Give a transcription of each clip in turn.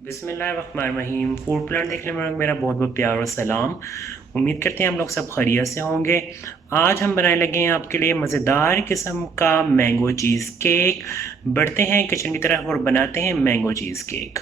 बिस्मिल्लाहिर्रहमानिर्रहीम। Food plan देखने में मेरा बहुत बहुत प्यार और सलाम। उम्मीद करते हैं हम लोग सब खैरियत से होंगे। आज हम बनाने लगे हैं आपके लिए मज़ेदार किस्म का मैंगो चीज़ केक। बढ़ते हैं किचन की तरफ और बनाते हैं मैंगो चीज़ केक।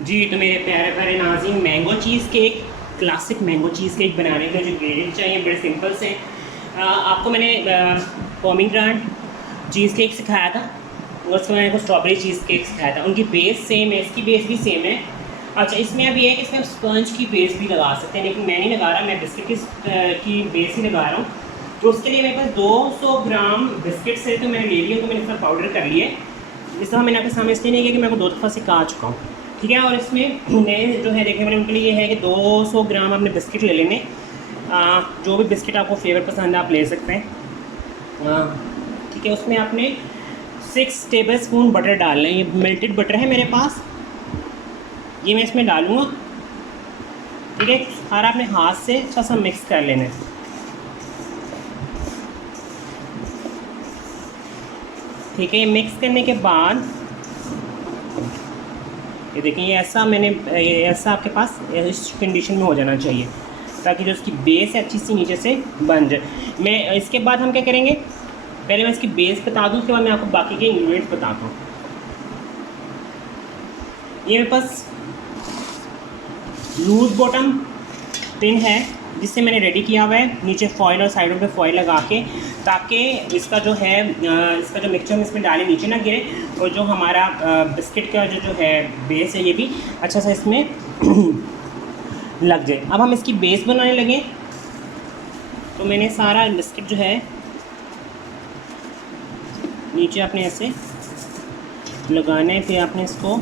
जी तो मेरे प्यारे प्यारे नाज़रीन, mango cheese cake, classic mango cheese cake बनाने के जो इंग्रेडिएंट चाहिए बड़े सिंपल से। आपको मैंने पोमीग्रेनेट चीज़ केक सिखाया था और उसके मैंने को स्ट्रॉबेरी चीज़ केक सिखाया था। उनकी बेस सेम है, इसकी बेस भी सेम है। अच्छा, इसमें अब ये है कि इसमें हम स्पंज की बेस भी लगा सकते हैं, लेकिन मैं नहीं लगा रहा, मैं बिस्किट की बेस ही लगा रहा हूँ। तो उसके लिए मेरे पास 200 ग्राम बिस्किट्स है, तो मैंने ले लिया, तो मैंने इसका पाउडर कर लिए। इस तरह मैंने आपके सामने इसलिए नहीं किया कि मैं को 2 दफ़ा सिखा चुका हूँ, ठीक है। और इसमें मैं जो है देखने वाले उनके लिए ये है कि 200 ग्राम आपने बिस्किट ले लेने। जो भी बिस्किट आपको फ्लेवर पसंद है आप ले सकते हैं, ठीक है। उसमें आपने 6 टेबल स्पून बटर डालना है। ये मेल्टेड बटर है मेरे पास, ये मैं इसमें डालूँगा, ठीक है। सारा अपने हाथ से अच्छा सा मिक्स कर लेना है, ठीक है। ये मिक्स करने के बाद ये देखिए, ये ऐसा आपके पास इस कंडीशन में हो जाना चाहिए, ताकि जो उसकी बेस है अच्छी सी नीचे से बन जाए। मैं इसके बाद हम क्या करेंगे, पहले मैं इसकी बेस बता दूँ, उसके बाद मैं आपको बाकी के इंग्रेडिएंट्स बताता हूँ। ये मेरे पास लूज बॉटम टिन है जिससे मैंने रेडी किया हुआ है, नीचे फॉइल और साइडों पे फॉइल लगा के, ताकि इसका जो है इसका जो मिक्सचर हम इसमें डालें नीचे ना गिरे, और जो हमारा बिस्किट का जो है बेस है ये भी अच्छा सा इसमें लग जाए। अब हम इसकी बेस बनाने लगे, तो मैंने सारा बिस्किट जो है नीचे आपने ऐसे लगाने पे आपने इसको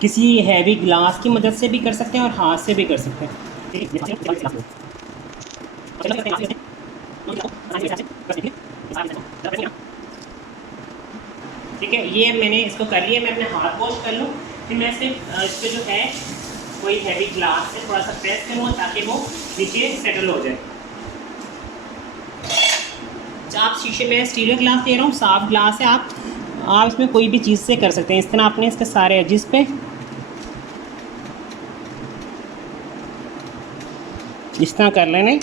किसी हैवी ग्लास की मदद से भी कर सकते हैं और हाथ से भी कर सकते हैं। ठीक है, ये मैंने इसको कर लिया। मैं अपने हाथ वॉश कर लूँ, फिर मैं इस पर जो है कोई हैवी ग्लास से थोड़ा सा प्रेस करूँगा ताकि वो नीचे सेटल हो जाए। आप शीशे में स्टील ग्लास दे रहा हूँ, साफ ग्लास है, आप इसमें कोई भी चीज़ से कर सकते हैं। इस तरह आपने इसके सारे एजिस पे इस तरह कर लेना।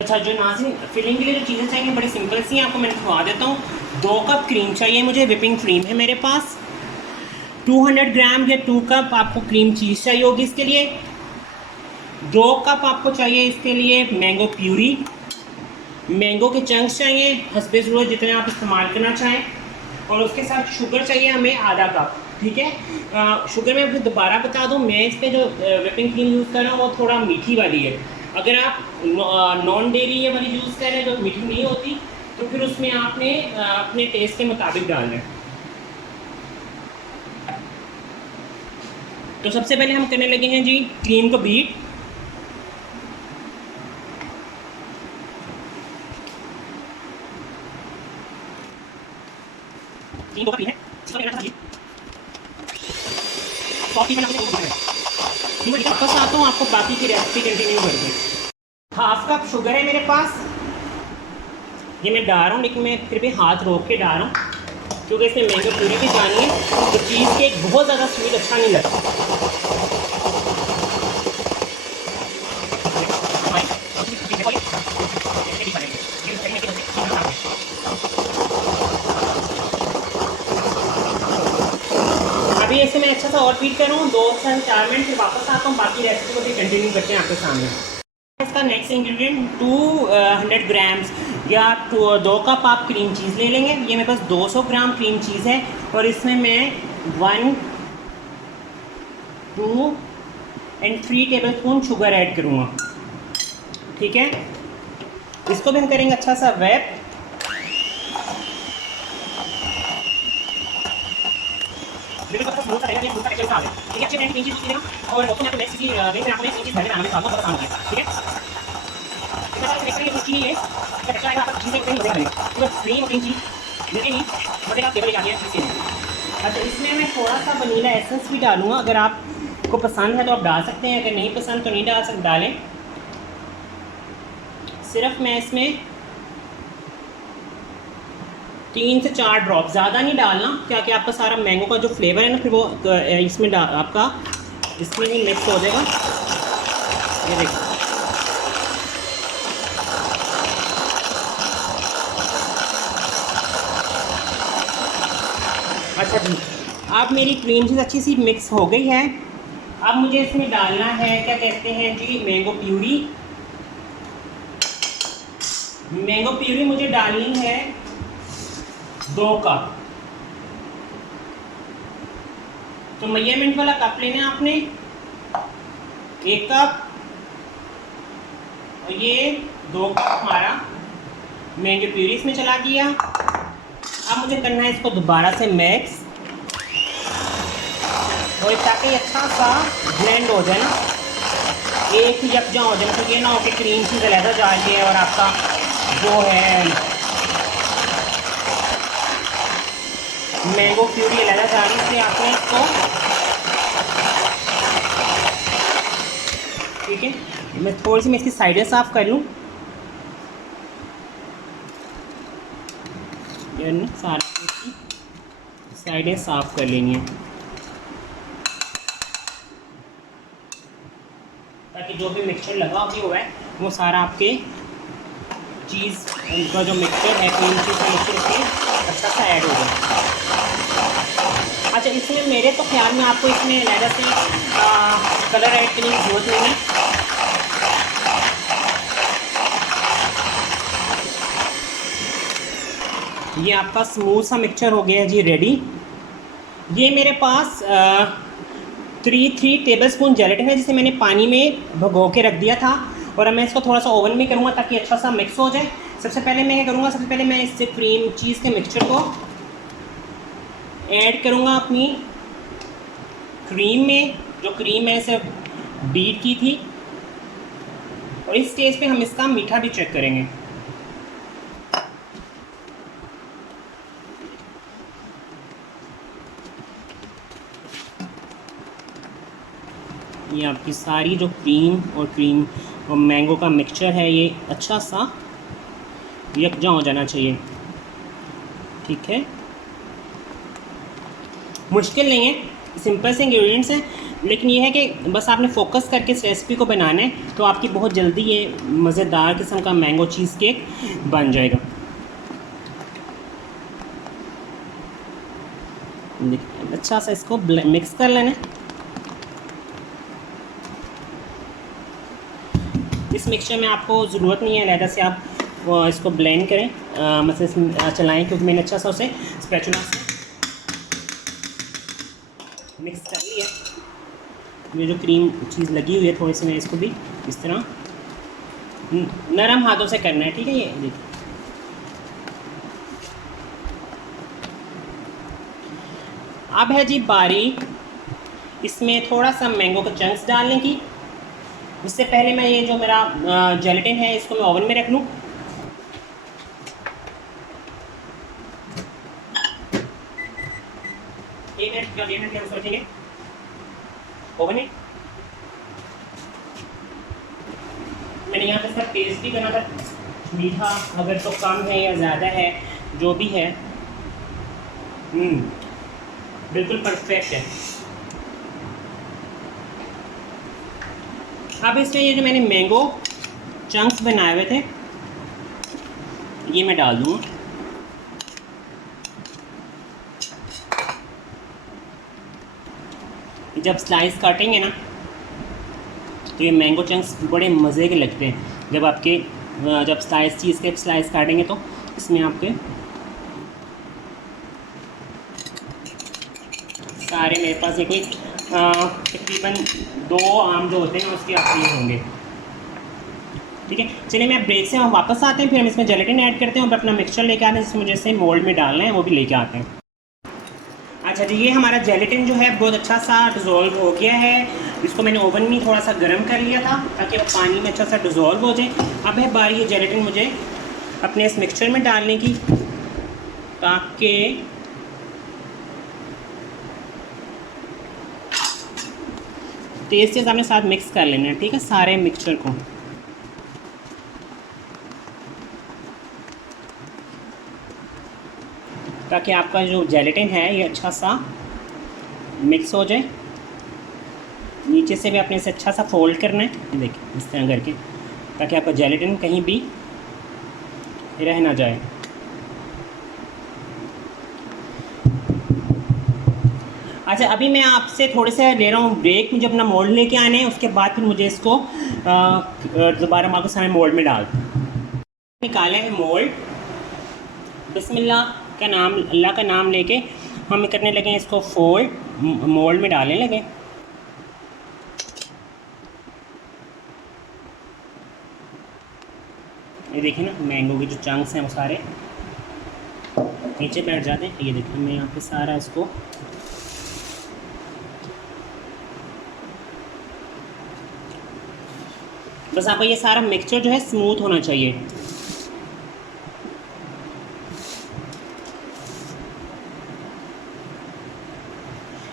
अच्छा, जो नाज़रीन फिलिंग के लिए जो चीज़ें चाहिए बड़ी सिंपल सी हैं, आपको मैं दिखवा देता हूँ। 2 कप क्रीम चाहिए मुझे, विपिंग क्रीम है मेरे पास। 200 ग्राम या 2 कप आपको क्रीम चीज़ चाहिए होगी इसके लिए। 2 कप आपको चाहिए इसके लिए मैंगो प्यूरी। मैंगो के चंक्स चाहिए हस्बे ज़रूरत, जितने आप इस्तेमाल करना चाहें। और उसके साथ शुगर चाहिए हमें आधा कप, ठीक है। शुगर मैं फिर दोबारा बता दूं, मैं इस पर जो व्हिपिंग क्रीम यूज़ कर रहा हूँ वो थोड़ा मीठी वाली है। अगर आप नॉन डेयरी वाली यूज़ कर रहे हैं जो मीठी नहीं होती, तो फिर उसमें आपने अपने टेस्ट के मुताबिक डालना है। तो सबसे पहले हम करने लगे हैं जी क्रीम को बीट। क्रीम को है वापस आता हूँ, आपको बाकी की रेसिपी कंटिन्यू करके। हाफ कप शुगर है मेरे पास, ये मैं डाल रहा हूँ, लेकिन मैं फिर भी हाथ रोक के डाल रहा हूँ क्योंकि इसमें मैंगो प्यूरी भी डालनी है, तो चीज़ केक बहुत ज़्यादा स्वीट अच्छा नहीं लगता। अभी ऐसे मैं अच्छा सा और बीट कर रहा हूँ, 2 से 4 मिनट, फिर वापस आता हूँ, बाकी रेसिपी को भी कंटिन्यू करते हैं आपके सामने। इसका नेक्स्ट इंग्रेडिएंट 200 ग्राम्स या 2 कप आप क्रीम चीज़ ले लेंगे। ये मेरे पास 200 ग्राम क्रीम चीज़ है, और इसमें मैं 1, 2 and 3 table spoon sugar add करूँगा, ठीक है। इसको भी हम करेंगे अच्छा सा वेट। ठीक है, अच्छे मैंने क्रीम चीज़ यूज़ किया, और उसको मैं नेक्स्ट चीज़ आपको नेक्स्ट चीज़ घर में बनाने बहुत आसान है, ठीक है। क्रीम है अच्छा है, आप चीज़ें कहीं हो जाएगा, तो क्रीम और क्रीम चीज़ लेते ही बड़े आप टेबल लेके आते हैं। अच्छा, इसमें मैं थोड़ा सा वनीला एसेंस भी डालूँगा। अगर आपको पसंद है तो आप डाल सकते हैं, अगर नहीं पसंद तो नहीं डालें। सिर्फ मैं इसमें 3 से 4 ड्रॉप, ज़्यादा नहीं डालना, क्या कि आपका सारा मैंगो का जो फ्लेवर है ना फिर वो इसमें आपका इसमें ही मिक्स हो जाएगा। ये देखिए, अच्छा जी, अब मेरी क्रीम चीज़ अच्छी सी मिक्स हो गई है। अब मुझे इसमें डालना है, क्या कहते हैं जी, मैंगो प्यूरी। मैंगो प्यूरी मुझे डालनी है 2 कप। तो मेजरमेंट वाला कप लेना है आपने, 1 कप, और ये 2 कप हमारा मैंगो प्यूरी इसमें चला दिया। अब मुझे करना है इसको दोबारा से मिक्स, और ताकि अच्छा सा ब्लेंड हो जाए ना, एक ही यकजा हो जाए। तो ये ना हो कि क्रीम चीज़ अलहदा जा रही है और आपका जो है मैंगो प्यूरी अलहदा जा रही है, इसलिए आपने इसको, ठीक है, मैं थोड़ी सी मैं इसकी साइडें साफ़ कर लूँ। सारी साइडें साफ़ कर लेनी है ताकि जो भी मिक्सचर लगा हुआ है वो सारा आपके चीज़ का जो मिक्सचर है, क्रीम चीज़ का मिक्सचर इसमें अच्छा सा ऐड हो जाए। अच्छा, इसमें मेरे तो ख्याल में आपको इसमें अलहदा से कलर ऐड करने की ज़रूरत नहीं है। ये आपका स्मूथ सा मिक्सचर हो गया है जी रेडी। ये मेरे पास 3 टेबल स्पून जेलेटिन है, जिसे मैंने पानी में भिगो के रख दिया था, और अब मैं इसको थोड़ा सा ओवन में करूँगा ताकि अच्छा सा मिक्स हो जाए। सबसे पहले मैं क्या करूँगा, सबसे पहले मैं इससे क्रीम चीज़ के मिक्सचर को ऐड करूँगा अपनी क्रीम में। जो क्रीम है इसे बीट की थी, और इस स्टेज पे हम इसका मीठा भी चेक करेंगे। ये आपकी सारी जो क्रीम और मैंगो का मिक्सचर है, ये अच्छा सा यकजा हो जाना चाहिए, ठीक है। मुश्किल नहीं है, सिंपल से इंग्रेडिएंट्स हैं, लेकिन ये है कि बस आपने फोकस करके इस रेसिपी को बनाना है तो आपकी बहुत जल्दी ये मज़ेदार किस्म का मैंगो चीज़ केक बन जाएगा। अच्छा सा इसको मिक्स कर लेना है। इस मिक्सचर में आपको ज़रूरत नहीं है अलहदा से आप इसको ब्लेंड करें, मतलब इसमें चलाएं, क्योंकि मैंने अच्छा सा उसे स्पैचुला से मिक्स कर लिया। ये जो क्रीम चीज़ लगी हुई है थोड़ी सी, मैं इसको भी इस तरह नरम हाथों से करना है, ठीक है। ये देखिए, अब है जी बारी इसमें थोड़ा सा मैंगो का चंक्स डालने की। उससे पहले मैं ये जो मेरा जेलेटिन है इसको मैं ओवन में रख लूँ। एक मिनट क्या सोचेंगे ओवन में। मैंने यहाँ पे इसका टेस्ट भी करना था, मीठा अगर तो कम है या ज़्यादा है, जो भी है बिल्कुल परफेक्ट है। अब इसमें ये जो मैंने मैंगो चंक्स बनाए हुए थे ये मैं डाल दूँगा। जब स्लाइस काटेंगे ना तो ये मैंगो चंक्स बड़े मज़े के लगते हैं। जब चीज़ के स्लाइस काटेंगे तो इसमें आपके सारे, मेरे पास ये कोई तकरीबन 2 आम जो होते हैं उसके आपके ये होंगे, ठीक है। चलिए मैं ब्रेक से हम वापस आते हैं, फिर हम इसमें जेलेटिन ऐड करते हैं और अपना मिक्सचर लेके आते हैं जिसमें मुझे से मोल्ड में डालना है वो भी लेके आते हैं। अच्छा जी, ये हमारा जेलेटिन जो है बहुत अच्छा सा डिज़ोल्व हो गया है। इसको मैंने ओवन में थोड़ा सा गर्म कर लिया था ताकि वो पानी में अच्छा सा डिज़ोल्व हो जाए। अब है बारी ये जेलेटिन मुझे अपने इस मिक्सचर में डालने की, ताकि तेज़ तेज़ आपने साथ मिक्स कर लेना है, ठीक है, सारे मिक्सचर को। ताकि आपका जो जेलेटिन है ये अच्छा सा मिक्स हो जाए। नीचे से भी आपने इसे अच्छा सा फोल्ड करना है, ये देखिए इस तरह करके, ताकि आपका जेलेटिन कहीं भी रह ना जाए। अच्छा, अभी मैं आपसे थोड़े से ले रहा हूँ ब्रेक, मुझे अपना मोल्ड लेके आने हैं, उसके बाद फिर मुझे इसको दोबारा मैं आपके सामने मोल्ड में डाल निकाले हैं मोल्ड। बिस्मिल्लाह का नाम, अल्लाह का नाम लेके हम करने लगे इसको फोल्ड, मोल्ड में डालने लगे। ये देखिए ना, मैंगो के जो चंक्स हैं वो सारे नीचे बैठ जाते हैं। ये देखिए मैं यहाँ पे सारा इसको बस आपका ये सारा मिक्सचर जो है स्मूथ होना चाहिए।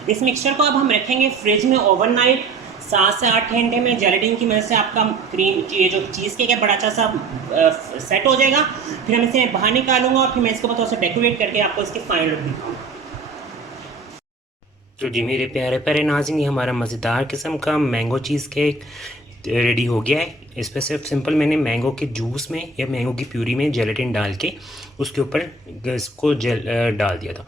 इस मिक्सचर को अब हम रखेंगे फ्रिज में ओवरनाइट 7 से 8 घंटे में। जेलेटिन की मदद से आपका क्रीम, ये जो चीज़ केक है बड़ा अच्छा सा सेट हो जाएगा। फिर हम इसे बाहर निकालूंगा और फिर मैं इसको थोड़ा सा डेकोरेट करके आपको इसके फाइनल लुक दिखाऊंगा। तो जी मेरे प्यारे प्यारे नाज़रीन, ये हमारा मज़ेदार किस्म का मैंगो चीज़ केक रेडी हो गया है। इस पर सिर्फ सिंपल मैंने मैंगो के जूस में या मैंगो की प्यूरी में जेलेटिन डाल के उसके ऊपर इसको डाल दिया था।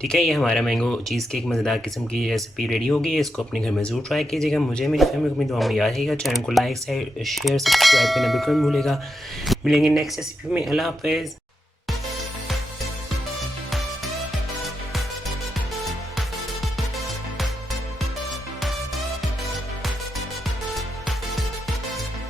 ठीक है, ये हमारा मैंगो चीज़ केक मज़ेदार किस्म की रेसिपी रेडी हो गई है। इसको अपने घर में ज़रूर ट्राई कीजिएगा। मुझे मेरी फैमिली को अपनी दुआ में याद रखिएगा। चैनल को लाइक शेयर सब्सक्राइब करना बिल्कुल नहीं भूलेगा। मिलेंगे नेक्स्ट रेसिपी में। अल्लाह हाफ़िज़।